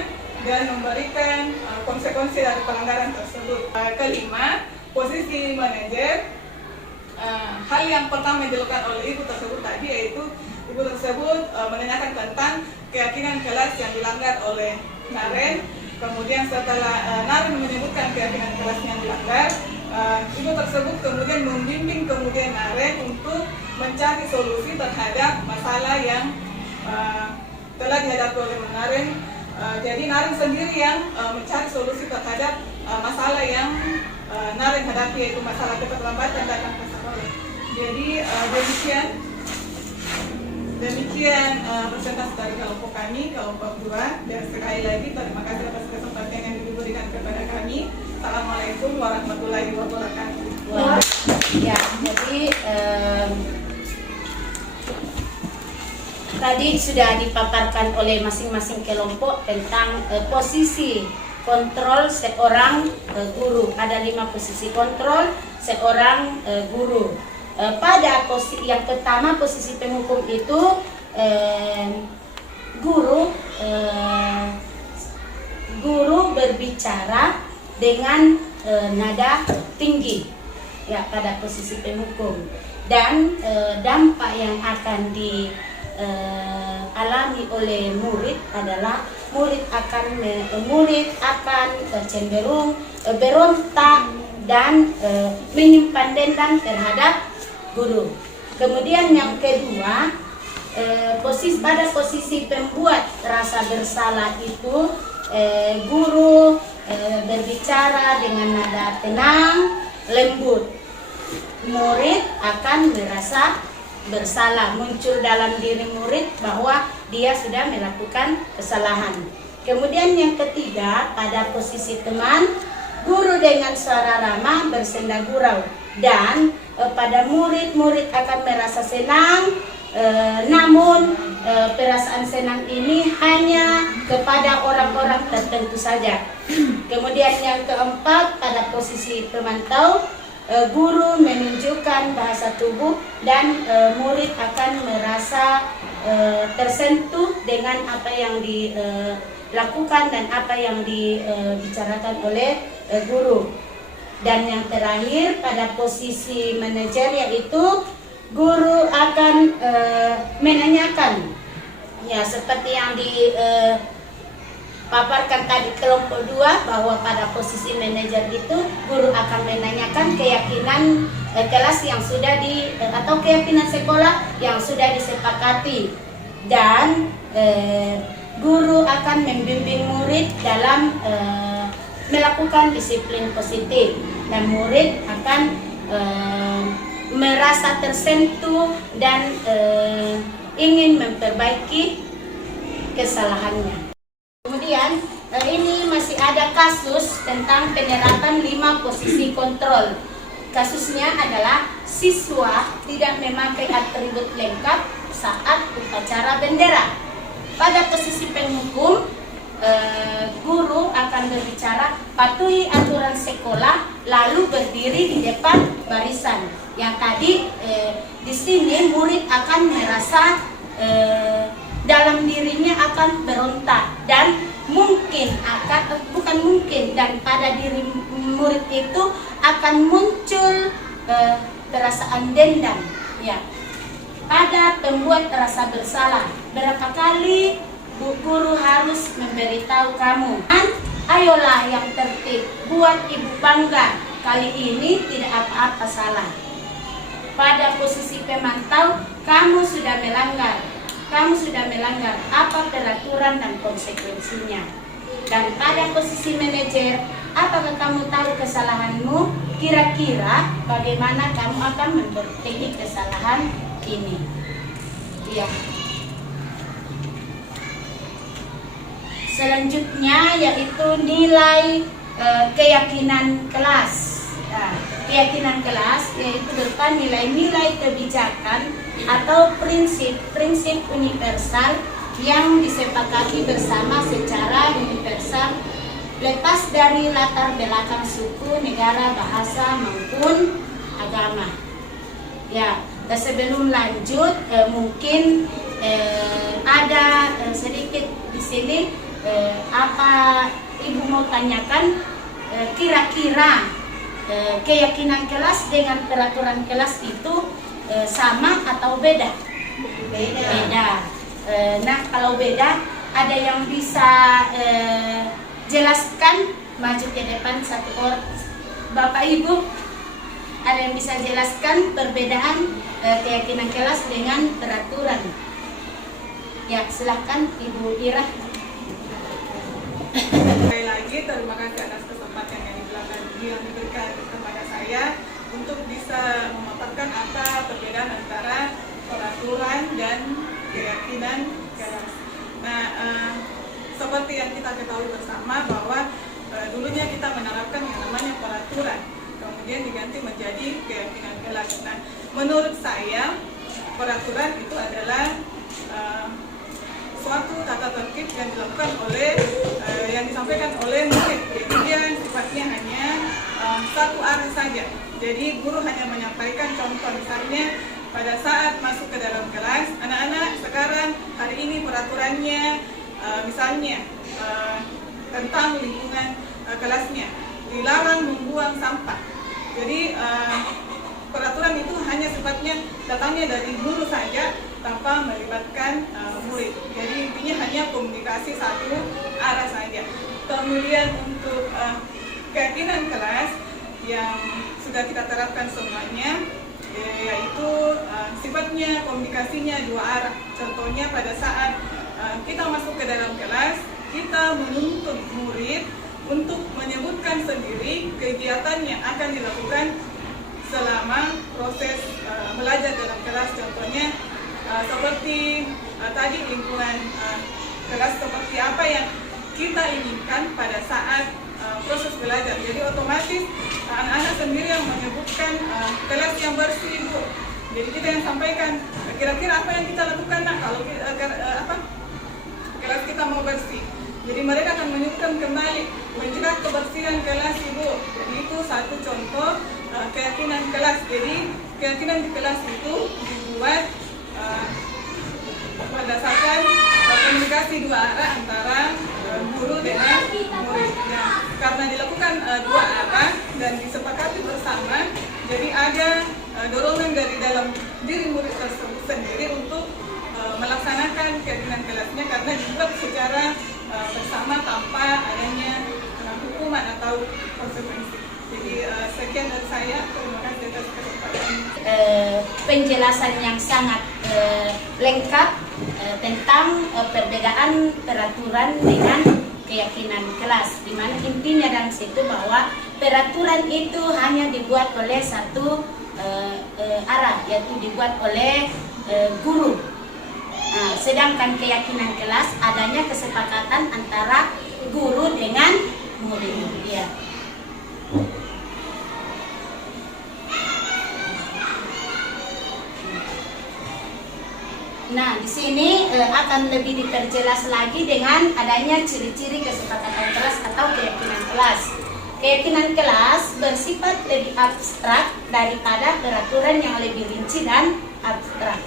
dan memberikan konsekuensi dari pelanggaran tersebut. Kelima, posisi manajer. Hal yang pertama yang dilakukan oleh ibu tersebut tadi yaitu ibu tersebut menanyakan tentang keyakinan kelas yang dilanggar oleh Naren. Kemudian setelah Naren menyebutkan keyakinan kelas yang dilanggar, ibu tersebut kemudian membimbing Naren untuk mencari solusi terhadap masalah yang telah dihadapi oleh Naren. Jadi Naren sendiri yang mencari solusi terhadap masalah yang Naren hadapi, yaitu masalah keterlambatan datang ke sekolah. Jadi demikian presentasi dari kelompok kami, kelompok 2. Dan sekali lagi terima kasih atas kesempatan yang diberikan kepada kami. Assalamualaikum warahmatullahi wabarakatuh. Ya, jadi tadi sudah dipaparkan oleh masing-masing kelompok tentang posisi kontrol seorang guru. Ada 5 posisi kontrol seorang guru. Pada posisi yang pertama, posisi penghukum itu guru berbicara dengan nada tinggi, ya, pada posisi penghukum. Dan dampak yang akan dialami oleh murid adalah murid akan cenderung berontak dan menyimpan dendam terhadap guru. Kemudian yang kedua, pada posisi pembuat rasa bersalah itu guru berbicara dengan nada tenang, lembut. murid akan merasa bersalah, muncul dalam diri murid bahwa dia sudah melakukan kesalahan. Kemudian yang ketiga, pada posisi teman, guru dengan suara ramah bersenda gurau, dan pada murid akan merasa senang, namun perasaan senang ini hanya kepada orang-orang tertentu saja. Kemudian yang keempat, pada posisi pemantau, guru menunjukkan bahasa tubuh dan murid akan merasa tersentuh dengan apa yang dilakukan dan apa yang dibicarakan oleh guru. Dan yang terakhir, pada posisi manajer, yaitu guru akan menanyakan, ya seperti yang paparkan tadi kelompok 2, bahwa pada posisi manajer itu guru akan menanyakan keyakinan kelas yang sudah atau keyakinan sekolah yang sudah disepakati, dan guru akan membimbing murid dalam melakukan disiplin positif, dan murid akan merasa tersentuh dan ingin memperbaiki kesalahannya. Kemudian ini masih ada kasus tentang penerapan 5 posisi kontrol. Kasusnya adalah siswa tidak memakai atribut lengkap saat upacara bendera. Pada posisi penghukum, guru akan berbicara, patuhi aturan sekolah, lalu berdiri di depan barisan. Yang tadi di sini murid akan merasa dalam dirinya akan berontak, dan dan pada diri murid itu akan muncul perasaan dendam, ya. Pada pembuat rasa bersalah, berapa kali guru harus memberitahu kamu, ayolah yang tertib, buat ibu bangga, kali ini tidak apa-apa salah. Pada posisi pemantau, kamu sudah melanggar apa peraturan dan konsekuensinya. Dan pada posisi manajer, apakah kamu tahu kesalahanmu? Kira-kira bagaimana kamu akan memperbaiki kesalahan ini? Ya. Selanjutnya yaitu nilai keyakinan kelas. Nah, keyakinan kelas yaitu berupa nilai-nilai kebijakan atau prinsip-prinsip universal yang disepakati bersama secara universal, lepas dari latar belakang suku, negara, bahasa maupun agama. Ya, sebelum lanjut mungkin ada sedikit di sini apa Ibu mau tanyakan, kira-kira keyakinan kelas dengan peraturan kelas itu sama atau beda? Beda. Nah, kalau beda, ada yang bisa jelaskan? Maju ke depan satu orang, Bapak Ibu, ada yang bisa jelaskan perbedaan keyakinan kelas dengan peraturan? Ya, silahkan Ibu Ira. Sekali lagi terima kasih atas kesempatan yang diberikan kepada saya untuk bisa memaparkan apa perbedaan antara peraturan dan keyakinan kelas. Nah, seperti yang kita ketahui bersama bahwa dulunya kita menerapkan yang namanya peraturan, kemudian diganti menjadi keyakinan kelas. Nah, menurut saya peraturan itu adalah suatu tata tertib yang dilakukan oleh yang disampaikan oleh murid. Kemudian sifatnya hanya satu arah saja. Jadi guru hanya menyampaikan contoh, misalnya pada saat masuk ke dalam kelas, anak-anak sekarang hari ini peraturannya misalnya tentang lingkungan kelasnya, dilarang membuang sampah. Jadi peraturan itu hanya sifatnya datangnya dari guru saja tanpa melibatkan murid. Jadi intinya hanya komunikasi satu arah saja. Kemudian untuk keyakinan kelas yang sudah kita terapkan semuanya, yaitu sifatnya komunikasinya dua arah. Contohnya pada saat kita masuk ke dalam kelas, kita menuntut murid untuk menyebutkan sendiri kegiatan yang akan dilakukan selama proses belajar dalam kelas. Contohnya seperti tadi lingkungan kelas seperti apa yang kita inginkan pada saat proses belajar. Jadi otomatis anak-anak sendiri yang menyebutkan kelas yang bersih, Bu. Jadi kita yang sampaikan kira-kira apa yang kita lakukan nak kalau kelas kita mau bersih. Jadi mereka akan menyebutkan kembali menjaga kebersihan kelas, Ibu. Jadi itu satu contoh keyakinan kelas. Jadi keyakinan di kelas itu dibuat berdasarkan komunikasi dua arah antara guru dengan murid. Nah, karena dilakukan dua arah dan disepakati bersama, jadi ada dorongan dari dalam diri murid tersebut sendiri untuk melaksanakan keyakinan kelasnya karena dibuat secara bersama tanpa adanya hukuman atau konsekuensi. Jadi sekian dari saya, terima kasih atas kesempatan. Penjelasan yang sangat lengkap tentang perbedaan peraturan dengan keyakinan kelas, di mana intinya dalam situ bahwa peraturan itu hanya dibuat oleh satu arah, yaitu dibuat oleh guru. Nah, sedangkan keyakinan kelas adanya kesepakatan antara guru dengan murid. Ya. Nah, di sini akan lebih diperjelas lagi dengan adanya ciri-ciri kesepakatan kelas atau keyakinan kelas. Keyakinan kelas bersifat lebih abstrak daripada peraturan yang lebih rinci dan abstrak.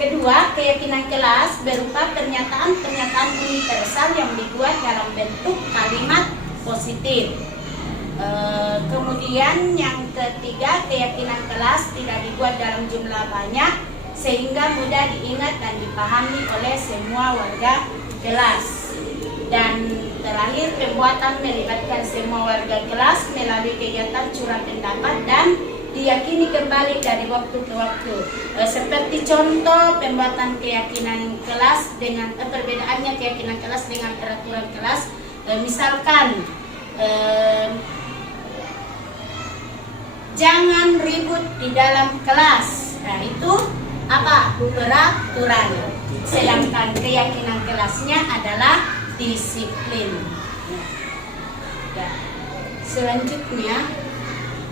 Kedua, keyakinan kelas berupa pernyataan-pernyataan universal yang dibuat dalam bentuk kalimat positif. Kemudian yang ketiga, keyakinan kelas tidak dibuat dalam jumlah banyak sehingga mudah diingat dan dipahami oleh semua warga kelas. Dan terakhir, pembuatan melibatkan semua warga kelas melalui kegiatan curah pendapat dan diyakini kembali dari waktu ke waktu. Seperti contoh pembuatan keyakinan kelas dengan perbedaannya keyakinan kelas dengan peraturan kelas. Misalkan jangan ribut di dalam kelas. Nah, itu apa? Peraturan. Sedangkan keyakinan kelasnya adalah disiplin. Ya. Selanjutnya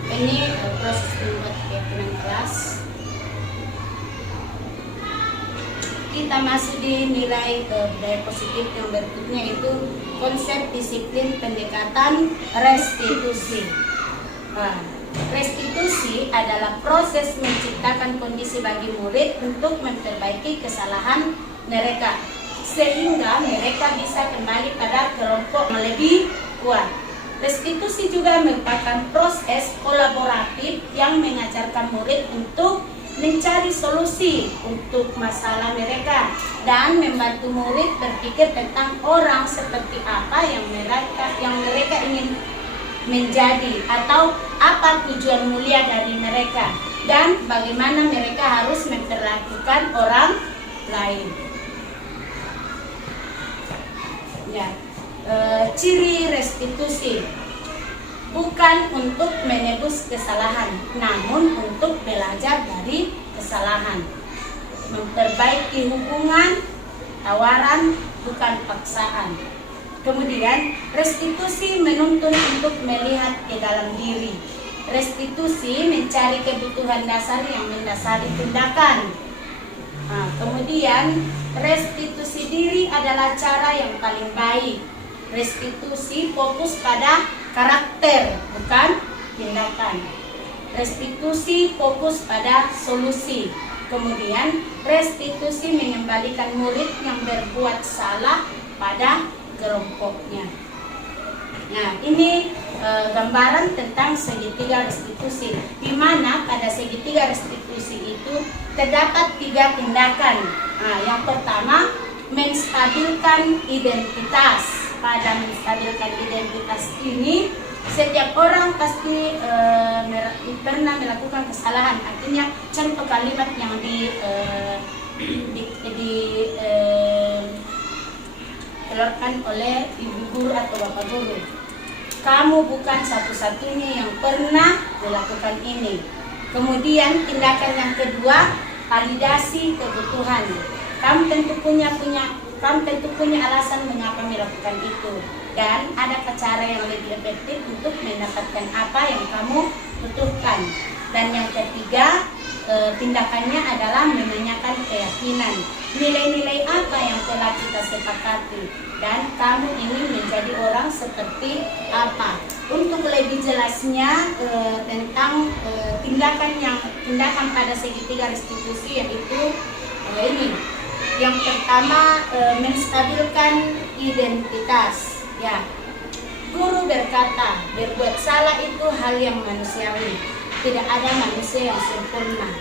ini proses membuat keyakinan kelas. Kita masih di nilai budaya positif yang berikutnya, itu konsep disiplin pendekatan restitusi. Restitusi adalah proses menciptakan kondisi bagi murid untuk memperbaiki kesalahan mereka sehingga mereka bisa kembali pada kelompok yang lebih kuat. Restitusi juga merupakan proses kolaboratif yang mengajarkan murid untuk mencari solusi untuk masalah mereka dan membantu murid berpikir tentang orang seperti apa yang mereka ingin menjadi atau apa tujuan mulia dari mereka dan bagaimana mereka harus memperlakukan orang lain. Ya, ciri restitusi bukan untuk menebus kesalahan, namun untuk belajar dari kesalahan, memperbaiki hubungan, tawaran bukan paksaan. Kemudian restitusi menuntun untuk melihat ke dalam diri. Restitusi mencari kebutuhan dasar yang mendasari tindakan. Kemudian restitusi diri adalah cara yang paling baik. Restitusi fokus pada karakter, bukan tindakan. Restitusi fokus pada solusi. Kemudian restitusi mengembalikan murid yang berbuat salah pada kelompoknya. Nah, ini gambaran tentang segitiga restitusi, di mana pada segitiga restitusi itu terdapat 3 tindakan. Yang pertama, menstabilkan identitas. Pada menstabilkan identitas ini, setiap orang pasti pernah melakukan kesalahan. Artinya, contoh kalimat yang dikeluarkan oleh ibu guru atau bapak guru. Kamu bukan satu-satunya yang pernah melakukan ini. Kemudian tindakan yang kedua, validasi kebutuhan. Kamu tentu punya alasan mengapa melakukan itu, dan ada cara yang lebih efektif untuk mendapatkan apa yang kamu butuhkan. Dan yang ketiga, tindakannya adalah menanyakan keyakinan, nilai-nilai apa yang telah kita sepakati, dan kamu ingin menjadi orang seperti apa. Untuk lebih jelasnya tentang tindakan pada segitiga restitusi, yaitu ini. Yang pertama, menstabilkan identitas. Ya, guru berkata, berbuat salah itu hal yang manusiawi. Tidak ada manusia yang sempurna.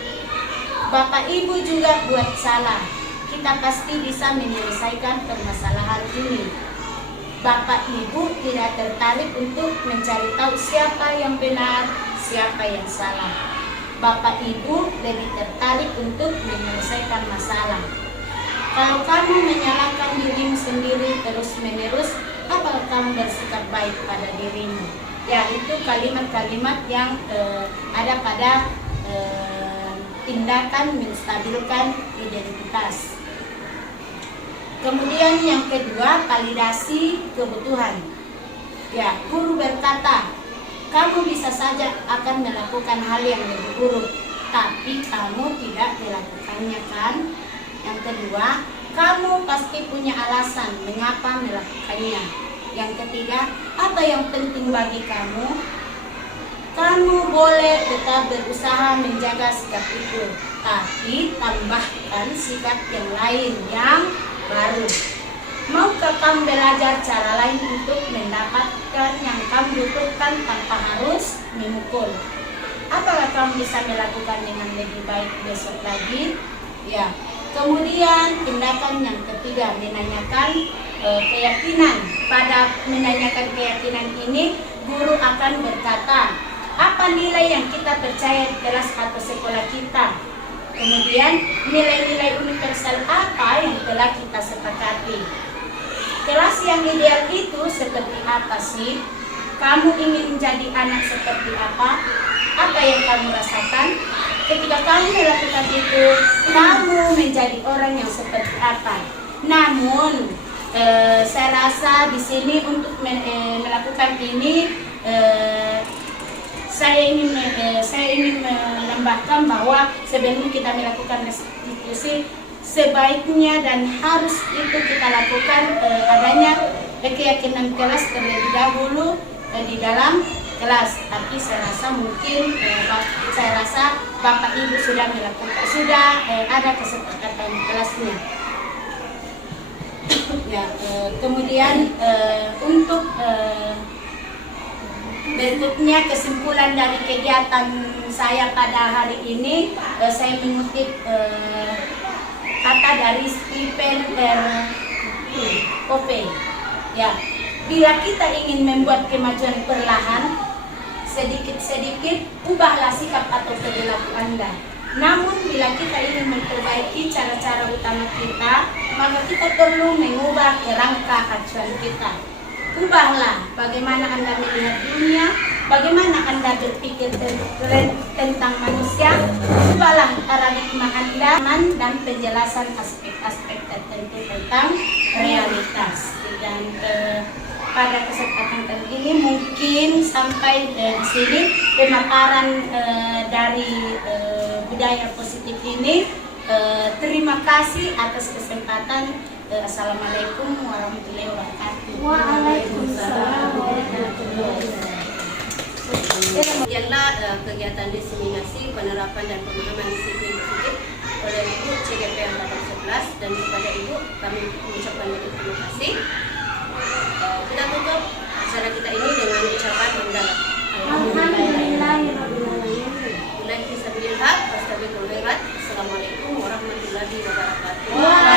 Bapak Ibu juga buat salah. Kita pasti bisa menyelesaikan permasalahan ini. Bapak Ibu tidak tertarik untuk mencari tahu siapa yang benar, siapa yang salah. Bapak Ibu lebih tertarik untuk menyelesaikan masalah. Kalau kamu menyalahkan dirimu sendiri terus-menerus, apakah kamu bersikap baik pada dirimu? Ya, itu kalimat-kalimat yang ada pada tindakan menstabilkan identitas. Kemudian yang kedua, validasi kebutuhan. Ya, guru berkata, kamu bisa saja akan melakukan hal yang lebih buruk, tapi kamu tidak melakukannya, kan? Yang kedua, kamu pasti punya alasan mengapa melakukannya. Yang ketiga, apa yang penting bagi kamu? Kamu boleh tetap berusaha menjaga sikap itu, tapi tambahkan sikap yang lain yang baru. Maukah kamu belajar cara lain untuk mendapatkan yang kamu butuhkan tanpa harus memukul? Apakah kamu bisa melakukan dengan lebih baik besok lagi? Ya. Kemudian tindakan yang ketiga, menanyakan keyakinan. Pada menanyakan keyakinan ini, guru akan berkata, apa nilai yang kita percaya di kelas atau sekolah kita? Kemudian nilai-nilai universal apa yang telah kita sepakati? Kelas yang ideal itu seperti apa sih? Kamu ingin menjadi anak seperti apa? Apa yang kamu rasakan? Ketika kamu melakukan itu, kamu menjadi orang yang seperti apa? Namun, saya rasa di sini untuk melakukan ini, saya ingin menambahkan bahwa sebelum kita melakukan restitusi, sebaiknya dan harus itu kita lakukan adanya keyakinan kelas terlebih dahulu di dalam kelas. Tapi saya rasa mungkin Bapak Ibu sudah ada kesepakatan kelasnya. Ya, kemudian untuk berikutnya kesimpulan dari kegiatan saya pada hari ini, saya mengutip kata dari Stephen R. Covey. Ya, bila kita ingin membuat kemajuan perlahan, sedikit-sedikit ubahlah sikap atau perilaku Anda. Namun bila kita ingin memperbaiki cara-cara utama kita, maka kita perlu mengubah kerangka acuan kita. Ubahlah bagaimana Anda melihat dunia, bagaimana Anda berpikir tentang manusia. Ubahlah paradigma Anda dan penjelasan aspek-aspek tertentu tentang realitas. Dan pada kesempatan ini mungkin sampai di sini pemaparan dari budaya positif ini. Terima kasih atas kesempatan. Assalamualaikum warahmatullahi wabarakatuh. Waalaikumsalam warahmatullahi wabarakatuh. Demikianlah kegiatan diseminasi penerapan dan pemahaman disiplin positif oleh Ibu CGP Angkatan 11, dan kepada Ibu kami mengucapkan terima kasih. Kita tutup acara kita ini dengan ucapan hamdalah. Assalamualaikum warahmatullahi wabarakatuh.